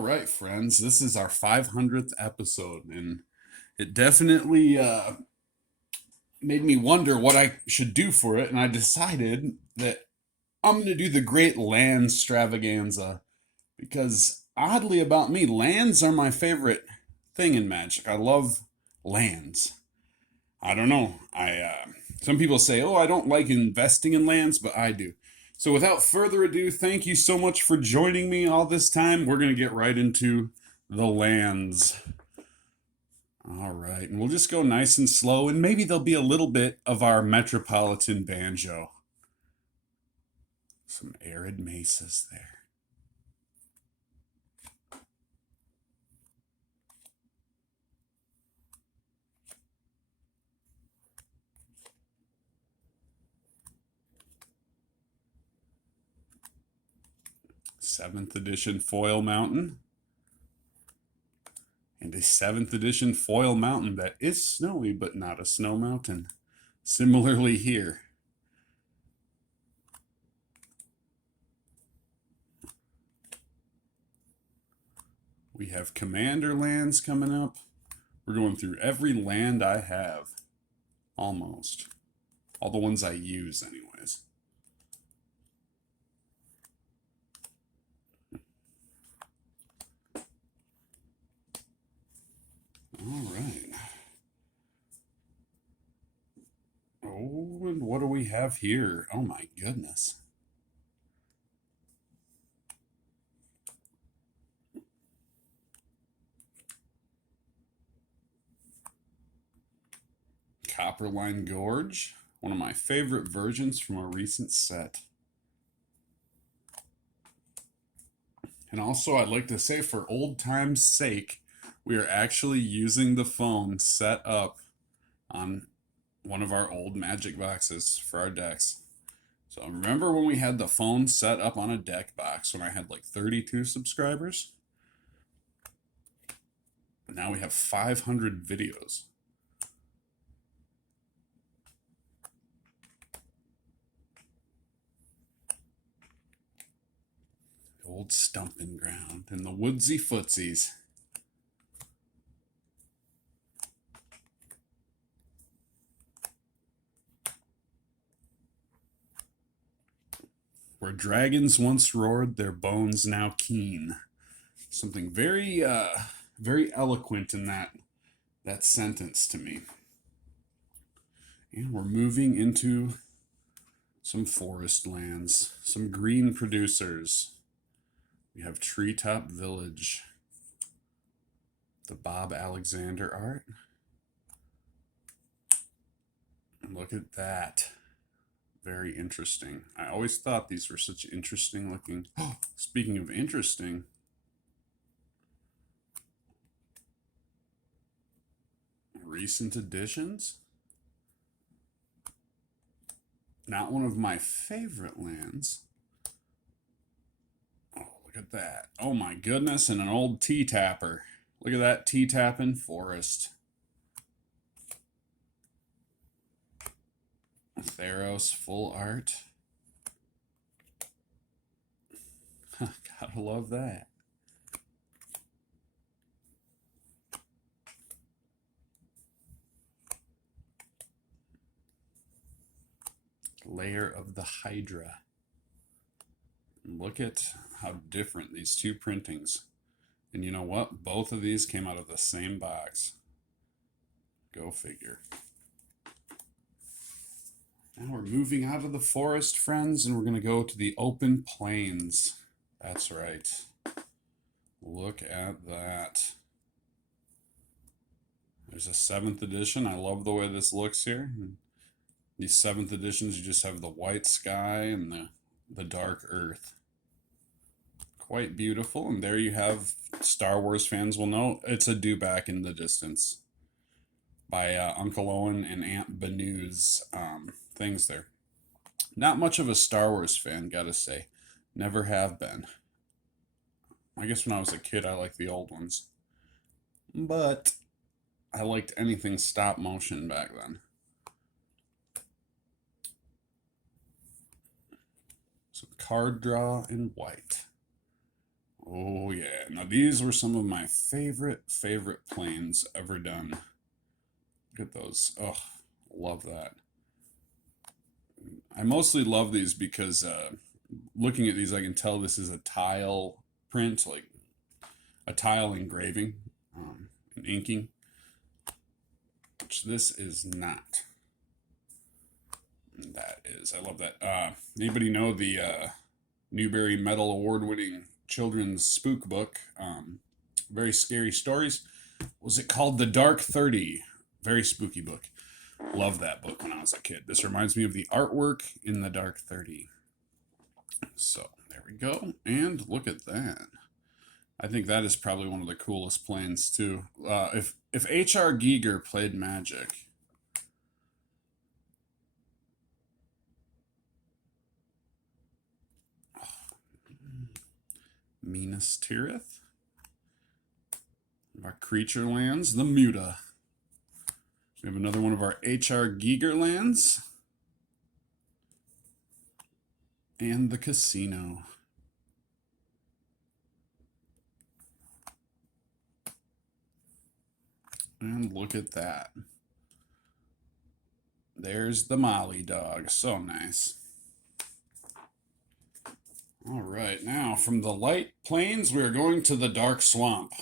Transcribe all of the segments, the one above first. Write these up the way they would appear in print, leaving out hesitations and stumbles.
All right, friends, this is our 500th episode, and it definitely made me wonder what I should do for it. And I decided that I'm going to do the Great Land Stravaganza because, oddly, about me, lands are my favorite thing in Magic. I love lands. I don't know. Some people say, "Oh, I don't like investing in lands," but I do. So, without further ado, thank you so much for joining me all this time. We're going to get right into the lands. All right, and we'll just go nice and slow, and maybe there'll be a little bit of our metropolitan banjo. Some arid mesas there. Seventh edition foil mountain. And a seventh edition foil mountain that is snowy, but not a snow mountain. Similarly here. We have commander lands coming up. We're going through every land I have. Almost. All the ones I use, anyways. All right. Oh, and what do we have here? Oh my goodness. Copperline Gorge, one of my favorite versions from a recent set. And also, I'd like to say, for old time's sake, we are actually using the phone set up on one of our old Magic boxes for our decks. So remember when we had the phone set up on a deck box when I had like 32 subscribers? Now we have 500 videos. Old Stumping Ground and the Woodsy Footsies. Where dragons once roared, their bones now keen. Something very eloquent in that sentence to me. And we're moving into some forest lands, some green producers. We have Treetop Village, the Bob Alexander art. Look at that. Very interesting. I always thought these were such interesting looking. Speaking of interesting, recent additions. Not one of my favorite lands. Oh, look at that. Oh my goodness, and an old tea tapper. Look at that tea tapping forest. Theros full art. Gotta love that. Lair of the Hydra. Look at how different these two printings. And you know what? Both of these came out of the same box. Go figure. Now we're moving out of the forest, friends, and we're going to go to the open plains. That's right. Look at that. There's a 7th edition. I love the way this looks here. These 7th editions, you just have the white sky and the dark earth. Quite beautiful. And there you have, Star Wars fans will know, it's a Dewback in the distance by Uncle Owen and Aunt Benu's things there. Not much of a Star Wars fan, gotta say. Never have been. I guess when I was a kid, I liked the old ones. But I liked anything stop motion back then. So card draw in white. Oh yeah. now these were some of my favorite planes ever done. Look at those. Oh, love that. I mostly love these because looking at these, I can tell this is a tile print, like a tile engraving and inking, which this is not. That is. I love that. Anybody know the Newbery Medal Award-winning children's spook book? Very scary stories. Was it called The Dark 30? Very spooky book. Love that book when I was a kid. This reminds me of the artwork in The Dark 30. So there we go. And look at that. I think that is probably one of the coolest planes too. If H.R. Giger played Magic, Minas Tirith. Our creature lands, the Muta. We have another one of our H.R. Giger lands. And the Casino. And look at that. There's the Molly dog. So nice. All right, now from the light plains, we are going to the dark swamp,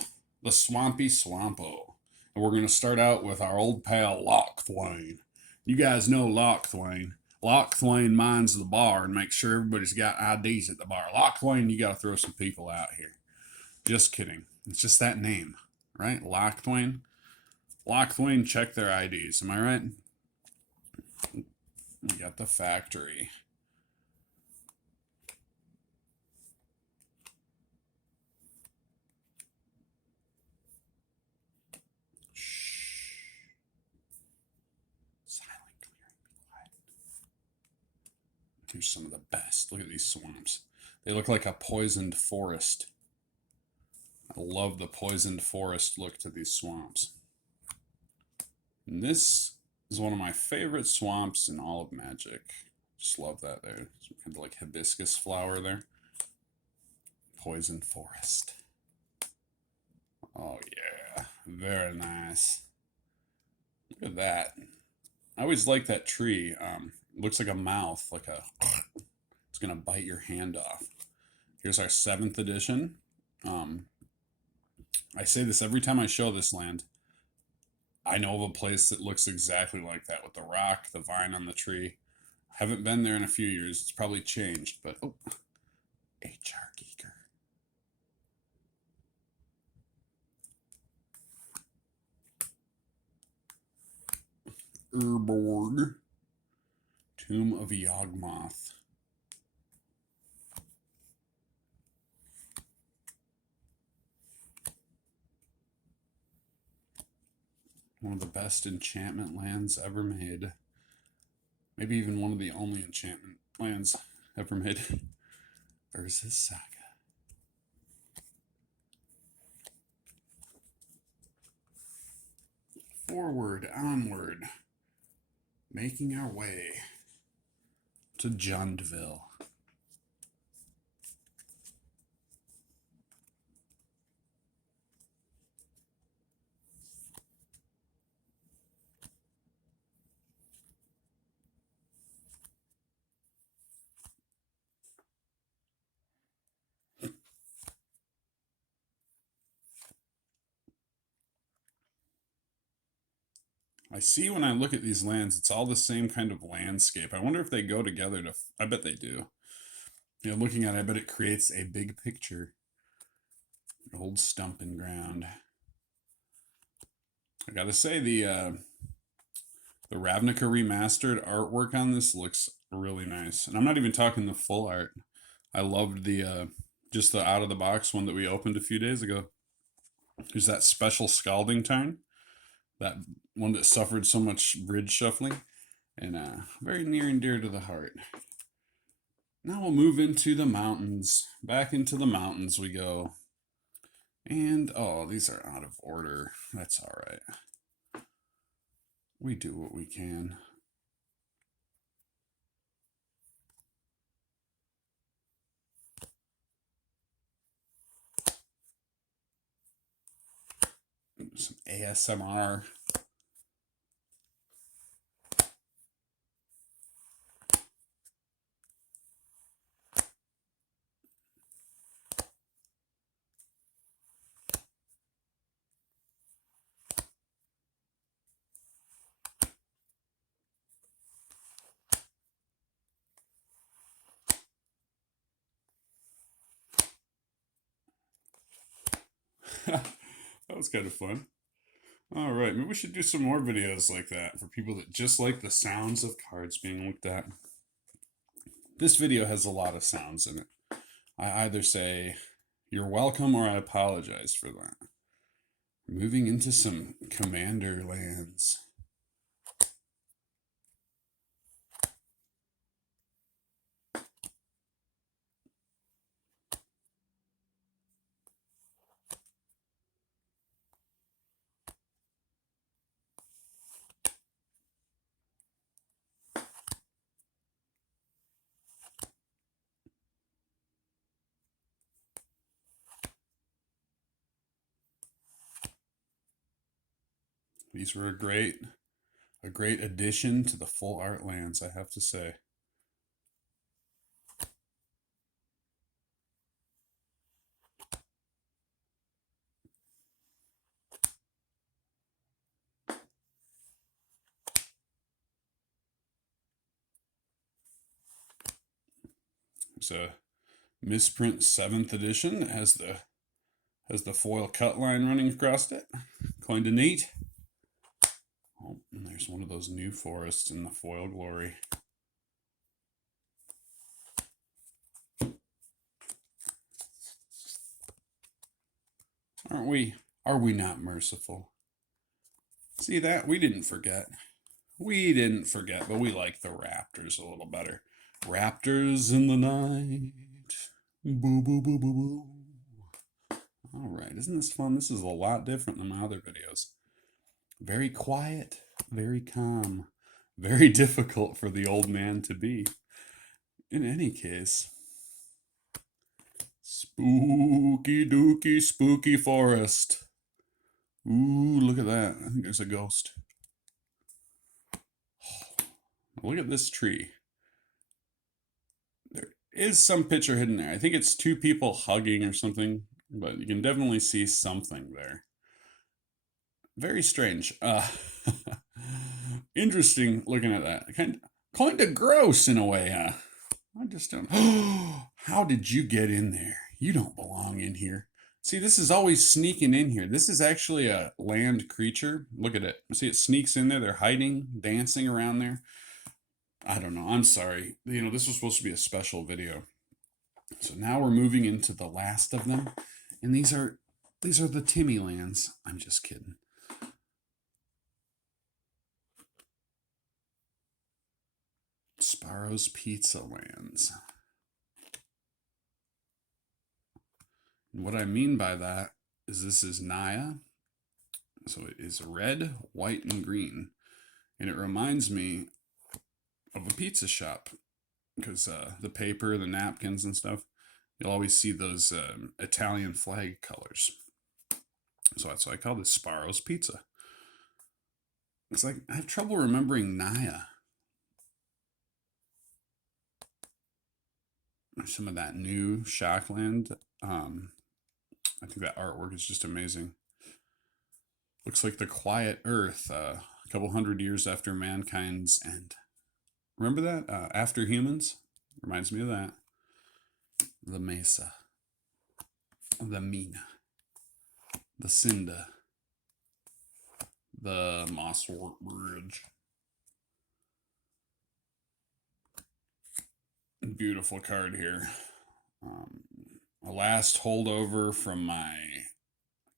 the Swampy Swampo. And we're going to start out with our old pal Lock Thwain. You guys know Lock Thwain. Lock Thwain minds the bar and makes sure everybody's got IDs at the bar. Lock Thwain, you got to throw some people out here. Just kidding. It's just that name, right? Lock Thwain. Lock Thwain, check their IDs. Am I right? We got the factory. Here's some of the best. Look at these swamps. They look like a poisoned forest. I love the poisoned forest look to these swamps. And this is one of my favorite swamps in all of Magic. Just love that there. Some kind of like hibiscus flower there. Poisoned forest. Oh yeah, very nice. Look at that. I always like that tree. Looks like a mouth, like a it's gonna bite your hand off. Here's our 7th edition. I say this every time I show this land. I know of a place that looks exactly like that with the rock, the vine on the tree. Haven't been there in a few years. It's probably changed, but oh, H.R. Giger. Urborg. Tomb of Yawgmoth. One of the best enchantment lands ever made. Maybe even one of the only enchantment lands ever made. Urza's Saga. Forward, onward. Making our way to Jville. I see when I look at these lands, it's all the same kind of landscape. I wonder if they go together to... I bet they do. You know, looking at it, I bet it creates a big picture. Old stumping ground. I gotta say, the Ravnica remastered artwork on this looks really nice. And I'm not even talking the full art. I loved the just the out-of-the-box one that we opened a few days ago. There's that special Scalding Tarn. That one that suffered so much bridge shuffling. And very near and dear to the heart. Now we'll move into the mountains. Back into the mountains we go. And, oh, these are out of order. That's all right. We do what we can. some ASMR. That was kind of fun. All right, maybe we should do some more videos like that for people that just like the sounds of cards being looked at. This video has a lot of sounds in it. I either say, "You're welcome," or I apologize for that. Moving into some commander lands. These were a great addition to the full art lands, I have to say. It's a misprint 7th edition. It has the foil cut line running across it. Kind of neat. Oh, and there's one of those new forests in the foil glory. Aren't we? Are we not merciful? See that? We didn't forget. We didn't forget, but we like the Raptors a little better. Raptors in the night. Boo, boo, boo, boo, boo. All right, isn't this fun? This is a lot different than my other videos. Very quiet, very calm, very difficult for the old man to be. In any case, spooky dooky spooky forest. Ooh, look at that. I think there's a ghost. Look at this tree. There is some picture hidden there. I think it's two people hugging or something, but you can definitely see something there. Very strange. Interesting looking at that. Kind of gross in a way, huh? I just don't. How did you get in there? You don't belong in here. See, this is always sneaking in here. This is actually a land creature. Look at it. See, it sneaks in there. They're hiding, dancing around there. I don't know. I'm sorry. You know, this was supposed to be a special video. So now we're moving into the last of them. And these are the Timmy lands. I'm just kidding. Sparrow's Pizza lands. And what I mean by that is this is Naya. So it is red, white, and green. And it reminds me of a pizza shop because the paper, the napkins and stuff, you'll always see those Italian flag colors. So that's why I call this Sparrow's Pizza. It's like I have trouble remembering Naya. Some of that new Shockland. I think that artwork is just amazing. Looks like the quiet Earth, a couple hundred years after mankind's end. Remember that? After Humans? Reminds me of that. The Mesa. The Mina. The Cinda. The Mosswort Bridge. Beautiful card here. A last holdover from my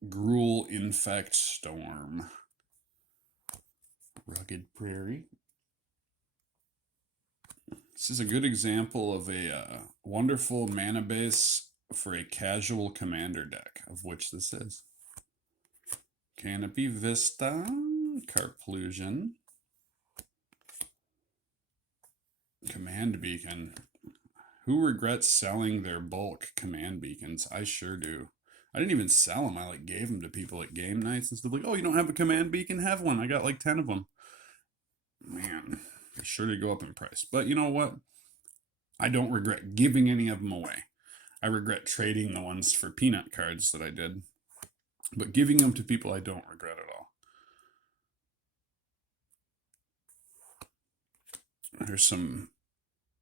Gruul Infect Storm. Rugged Prairie. This is a good example of a wonderful mana base for a casual commander deck, of which this is. Canopy Vista, Carclusion, Command Beacon. Who regrets selling their bulk command beacons? I sure do. I didn't even sell them. I like gave them to people at game nights and stuff. Like, oh, you don't have a command beacon? Have one. I got like 10 of them. Man, they sure did go up in price. But you know what? I don't regret giving any of them away. I regret trading the ones for peanut cards that I did. But giving them to people, I don't regret at all. There's some.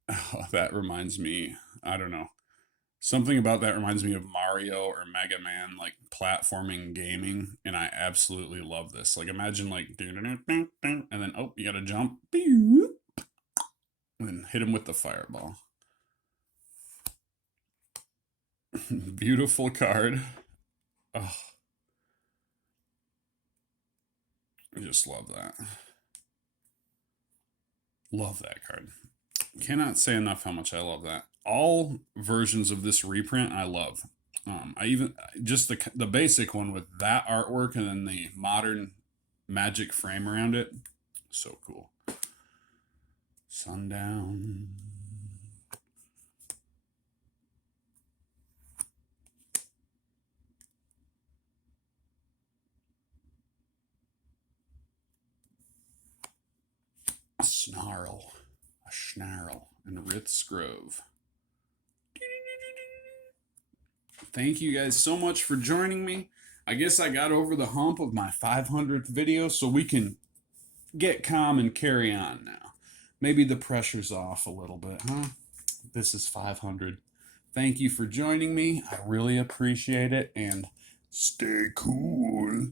Oh, that reminds me. I don't know. Something about that reminds me of Mario or Mega Man, like platforming gaming, and I absolutely love this. Like, imagine like, and then oh, you gotta jump, and then hit him with the fireball. Beautiful card. Oh, I just love that. Love that card. Cannot say enough how much I love that. All versions of this reprint I love. I even just the basic one with that artwork and then the modern magic frame around it. So cool. Sundown. Snarl. A Snarl. And Rith's Grove. Thank you guys so much for joining me. I guess I got over the hump of my 500th video, so we can get calm and carry on now. Maybe the pressure's off a little bit, huh? This is 500. Thank you for joining me. I really appreciate it, and stay cool.